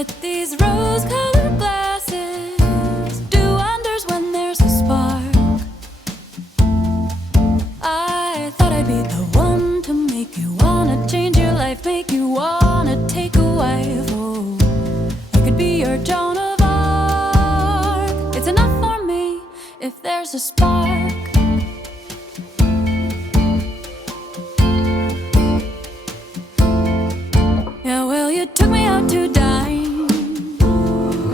But these rose-colored glasses do wonders when there's a spark. I thought I'd be the one to make you wanna change your life, make you wanna take a wife. Oh, I could be your Joan of Arc. It's enough for me if there's a spark. Yeah, well, you took me out to dine.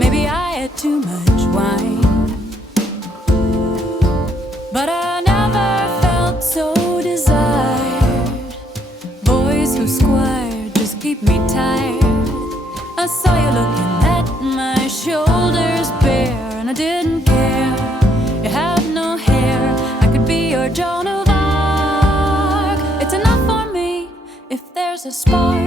Maybe I had too much wine, but I never felt so desired. Boys who squire just keep me tired. I saw you looking at my shoulders bare, and I didn't care. You had no hair. I could be your Joan of Arc. It's enough for me if there's a spark.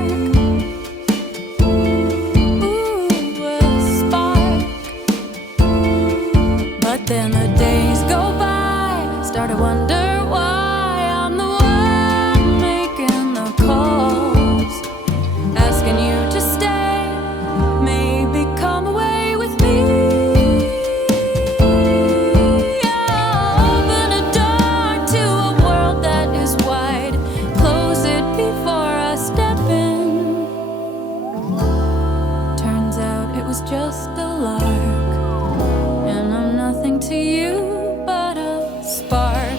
But then the days go by, start to wonder why I'm the one making the calls, asking you to stay, maybe come away with me. Yeah, open a door to a world that is wide, close it before I step in. Turns out it was just a lark, and I'm nothing to you but a spark.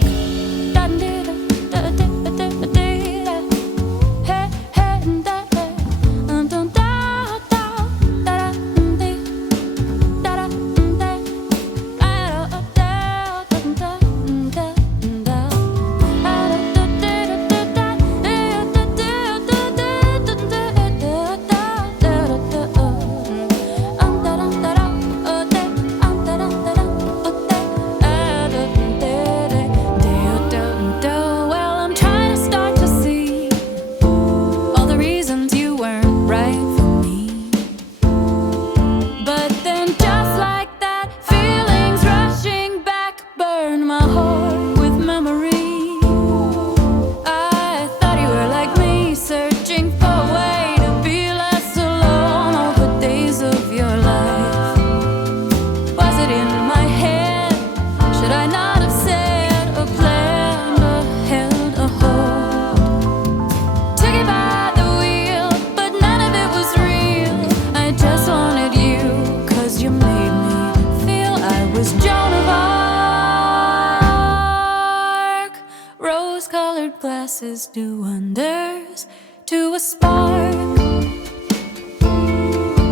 Rose-colored glasses do wonders to a spark,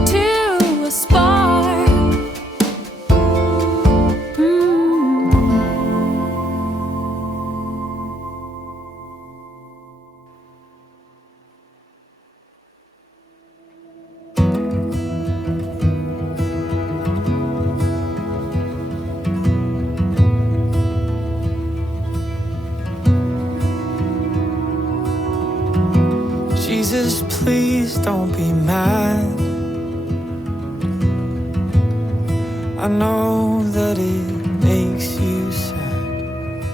to a spark. Jesus, please don't be mad. I know that it makes you sad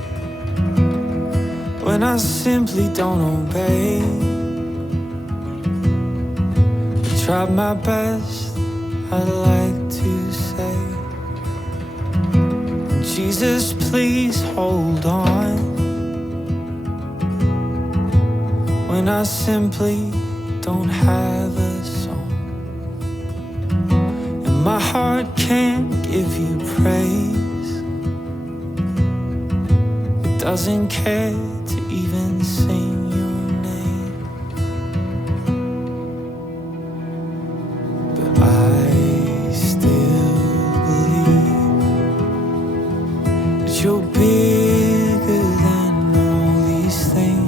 when I simply don't obey. I tried my best, I'd like to say. Jesus, please hold on when I simply don't have a song, and my heart can't give you praise. It doesn't care to even sing your name. But I still believe that you're bigger than all these things.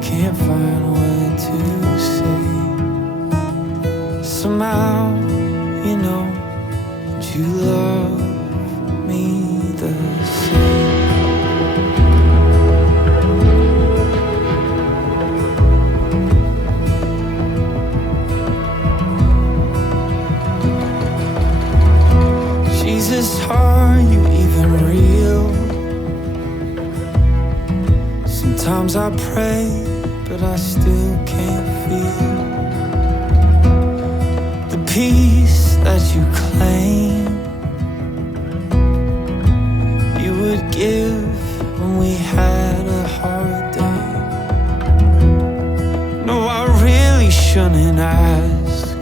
Can't find what to say. Somehow, you know, that you love me the same. Jesus, are you even real? Sometimes I pray, but I still can't feel. shouldn't ask,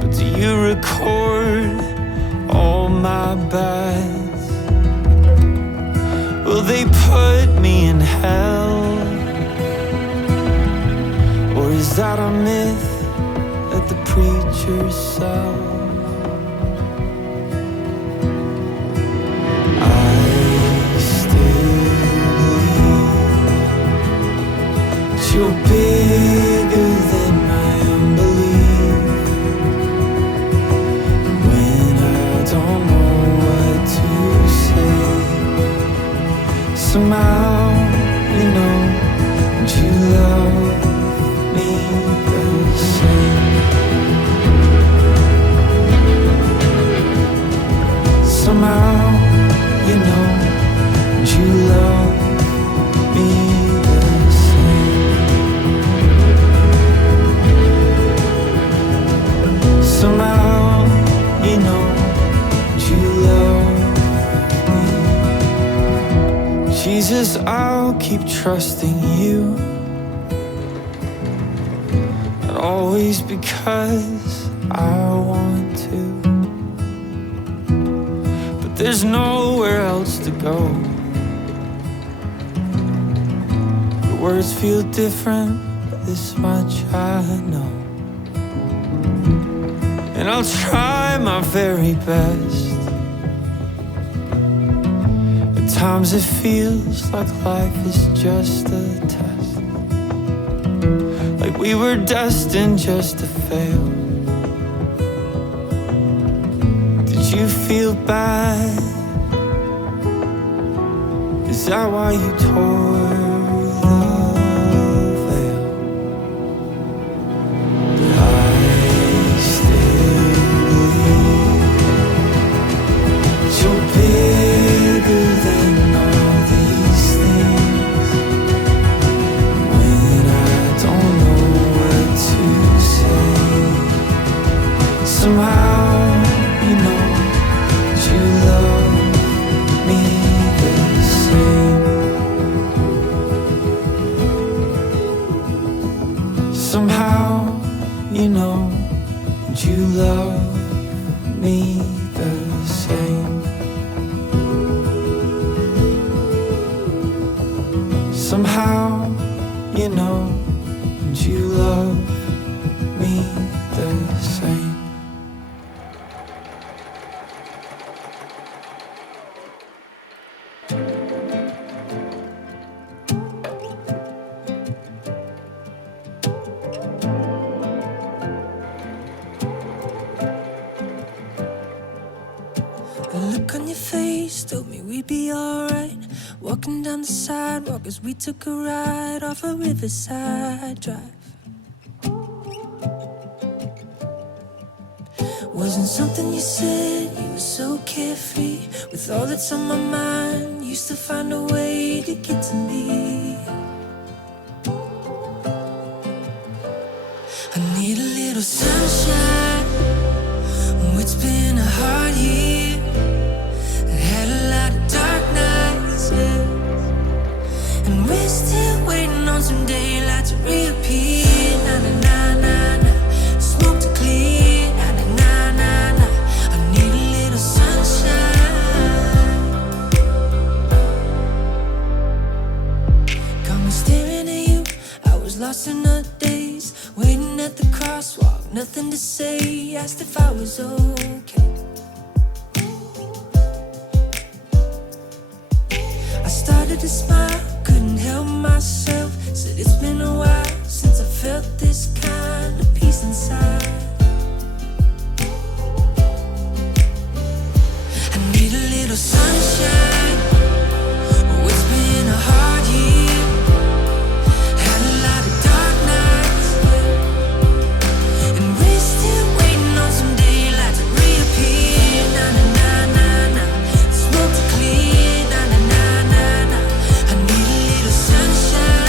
but do you record all my baths? Will they put me in hell? Or is that a myth that the preachers sell? You're bigger than my unbelief. When I don't know what to say, somehow you know that you love me the same. Somehow you know that you love me the same. Somehow, you know, you love me. Jesus, I'll keep trusting you. Not always because I want to, but there's nowhere else to go. The words feel different, this much I know. And I'll try my very best. At times it feels like life is just a test, like we were destined just to fail. Did you feel bad? Is that why you tore the veil? Bigger than all these things. When I don't know what to say, somehow you know that you love me the same. Somehow you know that you love me the same. Somehow, you know, and you love me the same. The look on your face told me we'd be alright. Walking down the sidewalk as we took a ride off a Riverside Drive. Wasn't something you said, you were so carefree. With all that's on my mind, used to find a way to get to me. I need a little sunshine. It's been a hard year. Had a lot of dark nights, yeah. And we're still waiting on some daylight to reappear. Na na na na na. Smoke to clear. Na na na na na. I need a little sunshine. Got me staring at you. I was lost in the daze, waiting at the crosswalk, nothing to say. Asked if I was okay. I started to smile, couldn't help myself. Said it's been a while since I felt this kind of peace inside. I need a little sunshine. Oh, it's been a hard year. Had a lot of dark nights, yeah. And we're still waiting on some daylight to reappear. Na na na na na. Smoke to clear. Na na na na na. I need a little sunshine.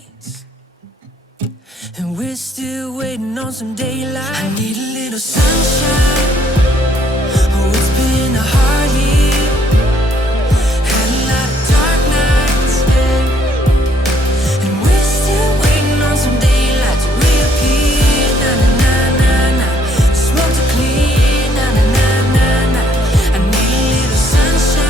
nights, and we're still waiting on some daylight. I need a little sunshine. Oh, it's been a hard year. Had a lot of dark nights, yeah. And we're still waiting on some daylight to reappear. Na na na na na. Smoke to clear. Na na na na na. I need a little sunshine.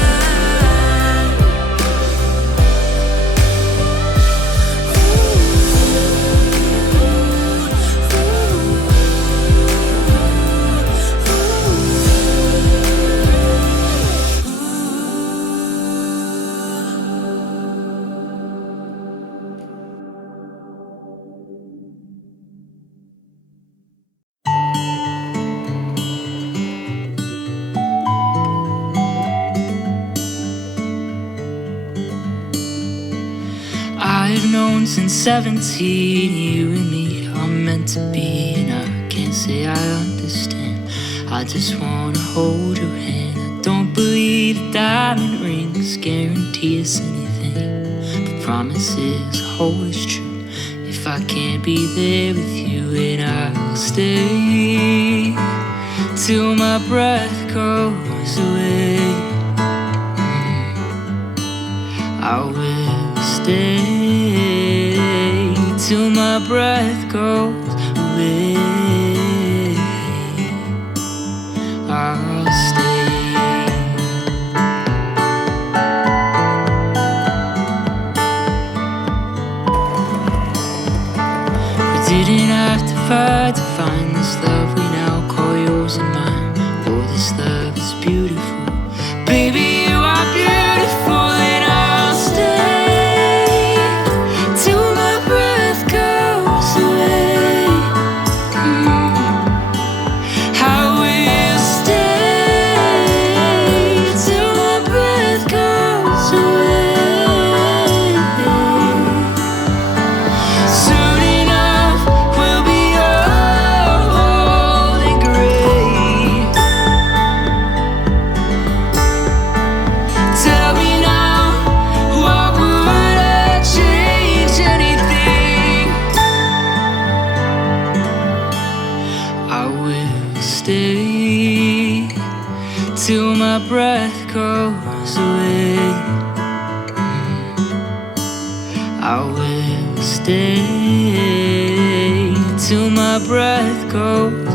I've known since 17, you and me are meant to be, and I can't say I understand. I just wanna hold your hand. I don't believe a diamond rings guarantee us anything, but promises hold us true. If I can't be there with you, then I'll stay till my breath goes away. I will stay till my breath goes away. I'll stay. We didn't have to fight to find this love we now call yours and mine. Oh, this love is beautiful. Baby, you are beautiful, and I'll stay till my breath goes away. I will stay till my breath goes away. Soon enough, we'll be old and gray. Tell me now, what would I change anything? I will stay till my breath goes away. I will stay till my breath goes